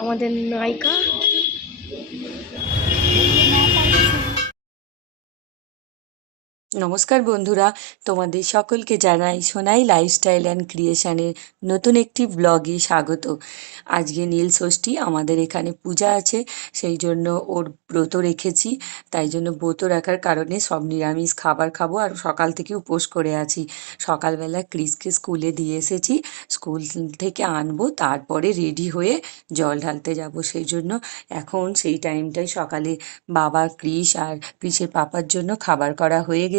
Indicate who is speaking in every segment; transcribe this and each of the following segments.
Speaker 1: আমাদের নায়িকা।
Speaker 2: নমস্কার বন্ধুরা, তোমাদের সকলকে জানাই সোনাই লাইফস্টাইল অ্যান্ড ক্রিয়েশনের নতুন একটি ব্লগে স্বাগত। আজকে নীল ষষ্ঠী, আমাদের এখানে পূজা আছে, সেই জন্য ওর ব্রত রেখেছি, তাই জন্য ব্রত রাখার কারণে সব নিরামিষ খাবার খাব আর সকাল থেকে উপোস করে আছি। সকালবেলা ক্রিসকে স্কুলে দিয়ে এসেছি, স্কুল থেকে আনব, তারপরে রেডি হয়ে জল ঢালতে যাব, সেই জন্য এখন সেই টাইমটাই সকালে বাবা ক্রিস আর ক্রিসের পাপার জন্য খাবার করা হয়ে গেছে।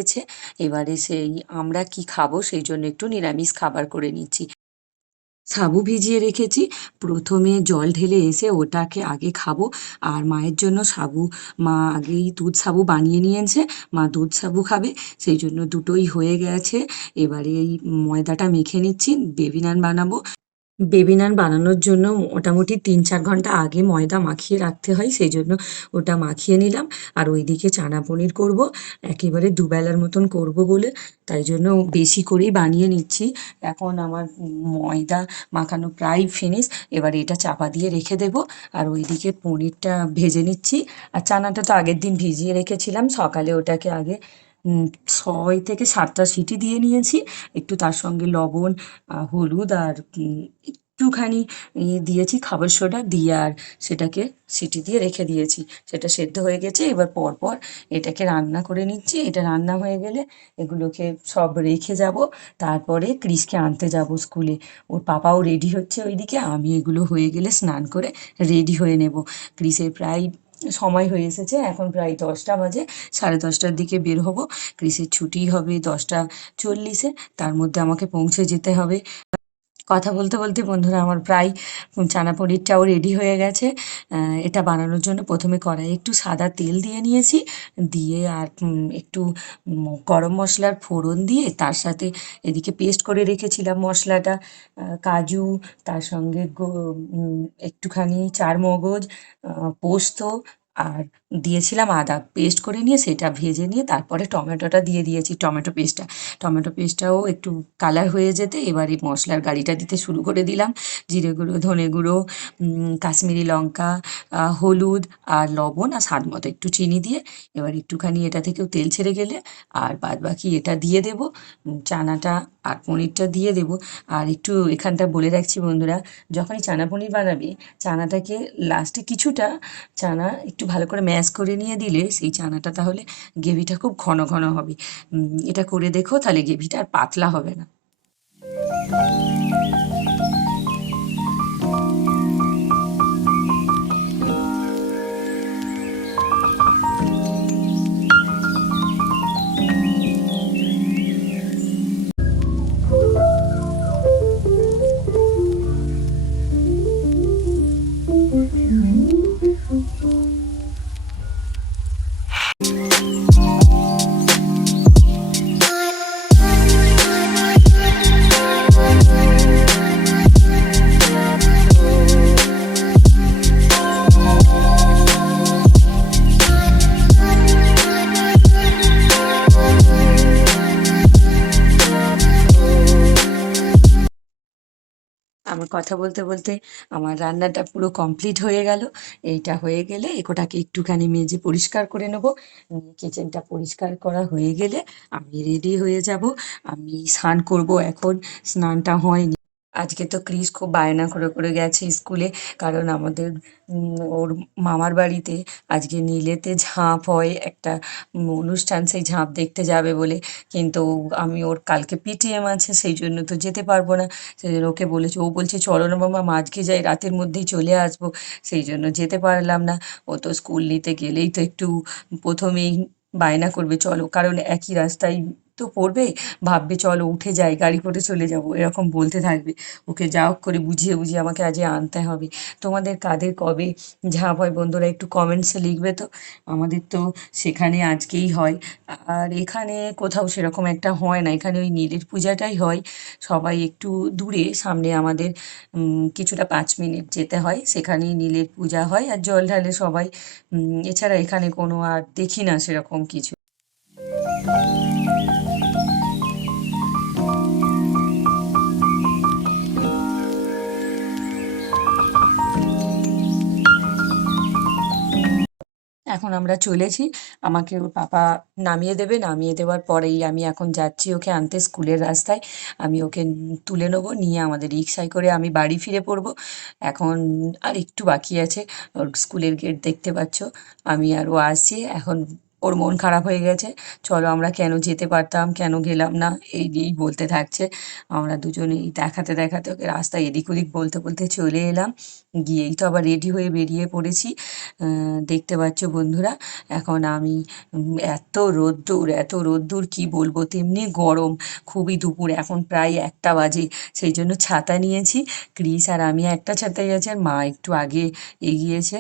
Speaker 2: এবারে সেই আমরা কি খাব সেই জন্য একটু নিরামিষ খাবার করে নিচ্ছি। সাবু ভিজিয়ে রেখেছি। প্রথমে জল ঢেলে এসে ওটাকে আগে খাব। আর মায়ের জন্য সাবু, মা আগেই দুধ সাবু বানিয়ে নিয়েছে। মা দুধ সাবু খাবে। সেই জন্য দুটোই হয়ে গেছে। এবারে এই ময়দাটা মেখে নিচ্ছি। বেবি নান বানাবো। বেবি নান বানানোর জন্য মোটামুটি তিন চার ঘণ্টা আগে ময়দা মাখিয়ে রাখতে হয়, সেই জন্য ওটা মাখিয়ে নিলাম। আর ওইদিকে চানা পনির করব, একেবারে দুবেলার মতন করব বলে। তাই জন্য বেশি করেই বানিয়ে নিচ্ছি। এখন আমার ময়দা মাখানো প্রায় ফিনিশ এবার এটা চাপা দিয়ে রেখে দেব। আর ওইদিকে পনিরটা ভেজে নিচ্ছি। আর চানাটা তো আগের দিন ভিজিয়ে রেখেছিলাম, সকালে ওটাকে আগে ছয় থেকে সাতটা সিটি দিয়ে নিয়েছি। একটু তার সঙ্গে লবণ হলুদ আর একটুখানি দিয়েছি খাবার সোডা দিয়ে আর সেটাকে সিটি দিয়ে রেখে দিয়েছি। সেটা সেদ্ধ হয়ে গেছে। এবার পরপর এটাকে রান্না করে নিচ্ছি। এটা রান্না হয়ে গেলে এগুলোকে সব রেখে যাব। তারপরে ক্রিসকে আনতে যাব স্কুলে। ওর পাপাও রেডি হচ্ছে ওইদিকে। আমি এগুলো হয়ে গেলে স্নান করে রেডি হয়ে নেব। ক্রিসের প্রায় সময় হয়ে এসেছে। এখন প্রায় দশটা বাজে, সাড়ে দশটার দিকে বের হব। ক্রিসের ছুটি হবে দশটা চল্লিশে, তার মধ্যে আমাকে পৌঁছে যেতে হবে। কথা বলতে বলতে বন্ধুরা আমার প্রায় চানা পনিরটাও রেডি হয়ে গেছে। এটা বানানোর জন্য প্রথমে কড়াইয়ে একটু সাদা তেল দিয়ে নিয়েছি। দিয়ে আর একটু গরম মশলার ফোড়ন দিয়ে তার সাথে এদিকে পেস্ট করে রেখেছিলাম মশলাটা। কাজু, তার সঙ্গে একটুখানি চারমগজ পোস্ত আর দিয়েছিলাম আদা পেস্ট করে নিয়ে সেটা ভেজে নিয়ে তারপরে টমেটোটা দিয়ে দিয়েছি, টমেটো পেস্টটা টমেটো পেস্টটাও একটু কালার হয়ে যেতে এবার মশলার গাড়িটা দিতে শুরু করে দিলাম। জিরে গুঁড়ো, ধনে গুঁড়ো কাশ্মীরি লঙ্কা হলুদ আর লবণ আর স্বাদ মতো একটু চিনি দিয়ে এবার একটুখানি এটা থেকেও তেল ছেড়ে গেলে আর বাদ বাকি এটা দিয়ে দেবো। চানাটা আর পনিরটা দিয়ে দেবো। আর একটু এখানটা বলে রাখছি বন্ধুরা, যখনই চানা পনির বানাবে, চানাটাকে লাস্টে কিছুটা চানা একটু ভালো করে ম্যাশ করে নিয়ে দিলে সেই চানাটা তাহলে গ্রেভিটা খুব ঘন ঘন হবে। এটা করে দেখো, তাহলে গ্রেভিটা আর পাতলা হবে না। কথা বলতে বলতে আমার রান্নাটা পুরো কমপ্লিট হয়ে গেল। এইটা হয়ে গেলে একোটাকে একটুখানি মেজে পরিষ্কার করে নেব। কিচেনটা পরিষ্কার করা হয়ে গেলে আমি রেডি হয়ে যাব। আমি স্নান করব এখন। স্নানটা হয়নি। আজকে তো ক্রিস খুব বায়না করে করে গেছে স্কুলে। কারণ আমাদের ওর মামার বাড়িতে আজকে নীলেতে ঝাঁপ হয়, একটা অনুষ্ঠান সেই ঝাঁপ দেখতে যাবে বলে। কিন্তু আমি ওর, কালকে পিটিএম আছে, সেই জন্য তো যেতে পারব না। সেই জন্য ওকে বলেছে, ও বলছে, চলো না মামা আজকে যাই, রাতের মধ্যেই চলে আসব। সেই জন্য যেতে পারলাম না। ও তো স্কুল নিতে গেলেই তো একটু প্রথমেই বায়না করবে, চলো। কারণ একই রাস্তায় তো পড়বে? ভাববে, চলো উঠে যাই, গাড়ি করে চলে যাব। এরকম বলতে থাকবে। ওকে যা হোক করে বুঝিয়ে বুঝিয়ে আমাকে আজকে আনতে হবে। তোমাদের কাদের কবে ঝাঁপ হয় বন্ধুরা একটু কমেন্টসে লিখবে তো? আমাদের তো সেখানে আজকেই হয়। আর এখানে কোথাও সেরকম একটা হয় না। এখানে ওই নীলের পূজাটাই হয়। সবাই একটু দূরে, সামনে আমাদের কিছুটা পাঁচ মিনিট যেতে হয়। সেখানেই নীলের পূজা হয়। আর জল ঢালে সবাই এছাড়া এখানে কোনো আর দেখি না সেরকম কিছু। এখন আমরা চলেছি। আমাকে ওর পাপা নামিয়ে দেবে। নামিয়ে দেওয়ার পরেই আমি এখন যাচ্ছি ওকে আনতে স্কুলের রাস্তায়। আমি ওকে তুলে নেব, নিয়ে আমাদের রিক্সায় করে আমি বাড়ি ফিরে পড়ব। এখন আর একটু বাকি আছে। ওর স্কুলের গেট দেখতে পাচ্ছ। আমি আর ও আসছি। এখন ওর মন খারাপ হয়ে গেছে। চলো আমরা কেন যেতে পারতাম, কেন গেলাম না, এই নিয়েই বলতে থাকছে। আমরা দুজনেই দেখাতে দেখাতে ওকে রাস্তায় এদিক ওদিক বলতে বলতে চলে এলাম। গিয়েই তো আবার রেডি হয়ে বেরিয়ে পড়েছি। দেখতে পাচ্ছ বন্ধুরা, এখন আমি এত রোদ্দুর এত রোদ্দুর কি বলব? তেমনি গরম, খুবই দুপুর, এখন প্রায় একটা বাজে, সেই জন্য ছাতা নিয়েছি। ক্রিস আর আমি একটা ছাতায় আছি, আর মা একটু আগে এগিয়েছে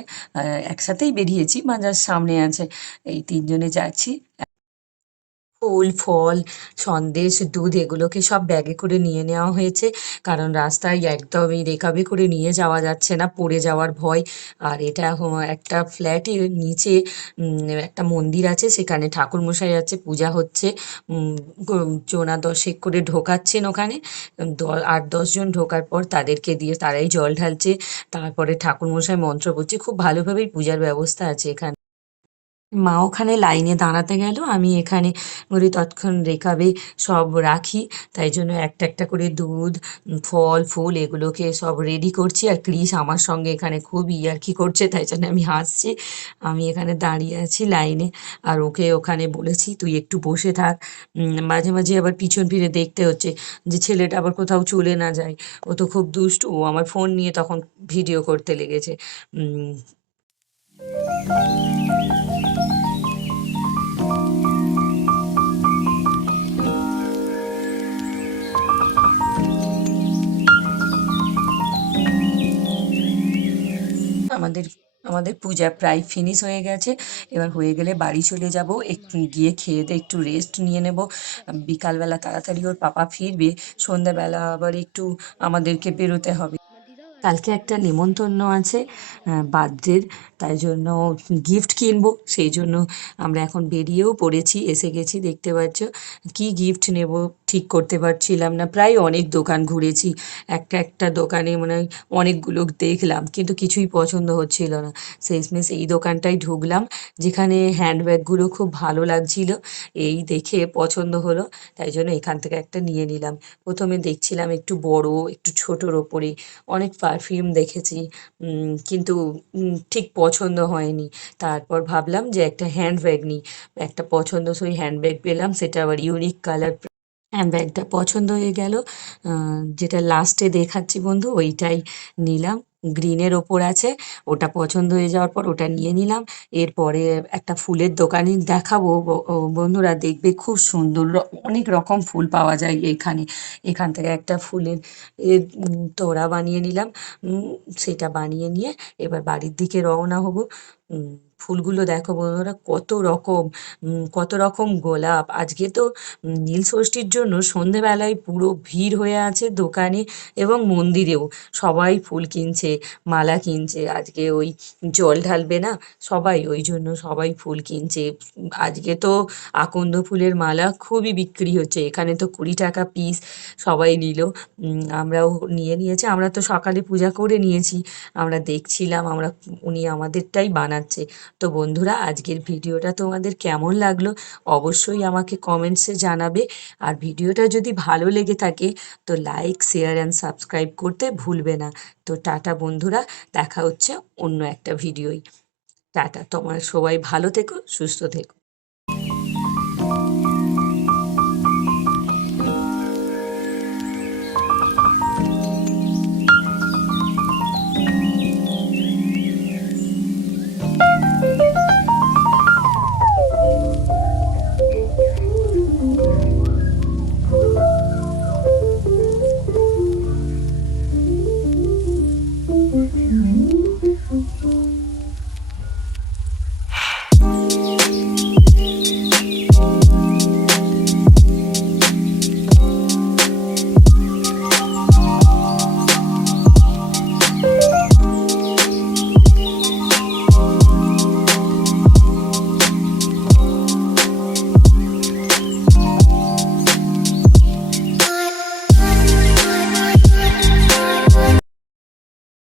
Speaker 2: একসাথেই বেরিয়েছি মা যার সামনে আছে, এই তিনজনে যাচ্ছি। ফুল, ফল, সন্দেশ, দুধ এগুলোকে সব ব্যাগে করে নিয়ে নেওয়া হয়েছে। কারণ রাস্তায় একদমই রেকাবে করে নিয়ে যাওয়া যাচ্ছে না, পড়ে যাওয়ার ভয়। আর এটা একটা ফ্ল্যাটের নিচে একটা মন্দির আছে, সেখানে ঠাকুরমশাই আছে, পূজা হচ্ছে। জোনা দশেক করে ঢোকাচ্ছেন ওখানে। আট দশজন ঢোকার পর তাদেরকে দিয়ে তারাই জল ঢালছে। তারপরে ঠাকুরমশাই মন্ত্র পড়ছে। খুব ভালোভাবেই পূজার ব্যবস্থা আছে এখানে। মা ওখানে লাইনে দাঁড়াতে গেল। আমি এখানে বলি, তৎক্ষণ রেখাবে সব রাখি। তাই জন্য একটা একটা করে দুধ ফল, ফুল এগুলোকে সব রেডি করছি। আর ক্রিস আমার সঙ্গে এখানে খুব ইয়ার্কি করছে, তাই জন্য আমি হাসছি। আমি এখানে দাঁড়িয়ে আছি লাইনে। আর ওকে ওখানে বলেছি, তুই একটু বসে থাক। মাঝে মাঝে আবার পিছন ফিরে দেখতে হচ্ছে যে ছেলেটা আবার কোথাও চলে না যায়। ও তো খুব দুষ্টু। ও আমার ফোন নিয়ে তখন ভিডিও করতে লেগেছে। আমাদের পূজা প্রায় ফিনিশ হয়ে গেছে। এবার হয়ে গেলে বাড়ি চলে যাব। একটু গিয়ে খেয়ে দিয়ে একটু রেস্ট নিয়ে নেব। বিকালবেলা তাড়াতাড়ি ওর পাপা ফিরবে। সন্ধ্যাবেলা আবার একটু আমাদেরকে বেরোতে হবে। কালকে একটা নেমন্তন্ন আছে বার্থডের তাই জন্য গিফট কিনবো। সেই জন্য আমরা এখন বেরিয়েও পড়েছি, এসে গেছি, দেখতে পাচ্ছ। কি গিফট নেব ঠিক করতে পারছিলাম না, প্রায় অনেক দোকান ঘুরেছি। একটা একটা দোকানে মানে অনেকগুলো দেখলাম, কিন্তু কিছুই পছন্দ হচ্ছিল না। শেষমেশ এই দোকানটায় ঢুকলাম, যেখানে হ্যান্ডব্যাগগুলো খুব ভালো লাগছিল, এই দেখে পছন্দ হলো, তাই জন্য এখান থেকে একটা নিয়ে নিলাম। প্রথমে দেখছিলাম একটু বড়, একটু ছোটোর ওপরে, অনেক পারফিউম দেখেছি। কিন্তু ঠিক পছন্দ হয়নি। তারপর ভাবলাম যে একটা হ্যান্ডব্যাগ নিই। একটা পছন্দ পছন্দসই হ্যান্ডব্যাগ পেলাম, সেটা আবার ইউনিক কালার হ্যান্ডব্যাগটা পছন্দ হয়ে গেল। যেটা লাস্টে দেখাচ্ছি বন্ধু, ওইটাই নিলাম। গ্রিনের ওপর আছে, ওটা পছন্দ হয়ে যাওয়ার পর ওটা নিয়ে নিলাম। এরপরে একটা ফুলের দোকানে দেখাবো। বন্ধুরা দেখবে খুব সুন্দর অনেক রকম ফুল পাওয়া যায় এখানে। এখান থেকে একটা ফুলের তোড়া বানিয়ে নিলাম। সেটা বানিয়ে নিয়ে এবার বাড়ির দিকে রওনা হব। ফুলগুলো দেখো বন্ধুরা, কত রকম কত রকম গোলাপ। আজকে তো নীল ষষ্ঠীর জন্য সন্ধেবেলায় পুরো ভিড় হয়ে আছে দোকানে এবং মন্দিরেও। সবাই ফুল কিনছে, মালা কিনছে, আজকে ওই জল ঢালবে না সবাই, ওই জন্য সবাই ফুল কিনছে। আজকে তো আকন্দ ফুলের মালা খুবই বিক্রি হচ্ছে, এখানে তো কুড়ি টাকা পিস সবাই নিল। আমরাও নিয়ে নিয়েছি, আমরা তো সকালে পূজা করে নিয়েছি, আমরা দেখছিলাম, আমরা, উনি আমাদেরটাই বানাচ্ছে। তো বন্ধুরা, আজকের ভিডিওটা তোমাদের কেমন লাগল অবশ্যই আমাকে কমেন্টসে জানাবে। আর ভিডিওটা যদি ভালো লেগে থাকে তো লাইক শেয়ার অ্যান্ড সাবস্ক্রাইব করতে ভুলবে না। তো টাটা বন্ধুরা, দেখা হচ্ছে অন্য একটা ভিডিওই টাটা, তোমার সবাই ভালো থেকো, সুস্থ থেকো।